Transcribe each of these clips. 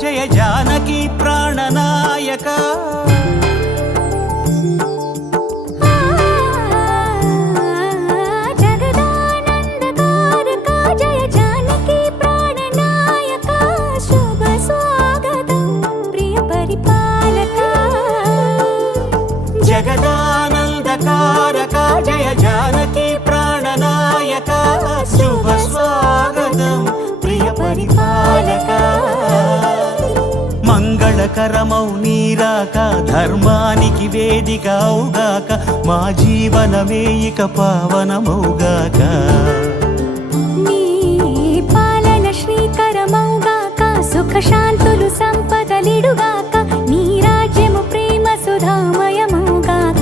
జయ జానకి ప్రాణనాయక జగదానందకారక జయ జానకి ప్రాణనాయక శుభ స్వాగతం ప్రియ పరిపాలక జగదానందకారక జయ జానకి ప్రాణనాయక శుభ స్వాగతం ప్రియ పరిపాలక మంగళకరమౌ నీరాక ధర్మానికి వేదిక అవుగాక మా జీవనమే ఇక పావనమౌగాక నీ పాలన శ్రీకరమౌగాక సుఖ శాంతులు సంపదలిడుగాక నీ రాజ్యము ప్రేమ సుధామయమౌగాక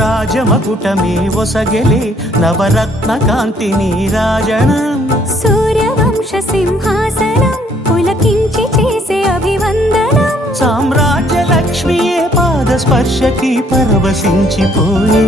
రాజమకుటమే ఒసగెలే నవరత్న కాంతి నీరాజనం సూర్యవంశ సింహాసనం పులకించి చేసే అభివందనం సామ్రాజ్య లక్ష్మియే పాద స్పర్శకి పరవశించిపోయే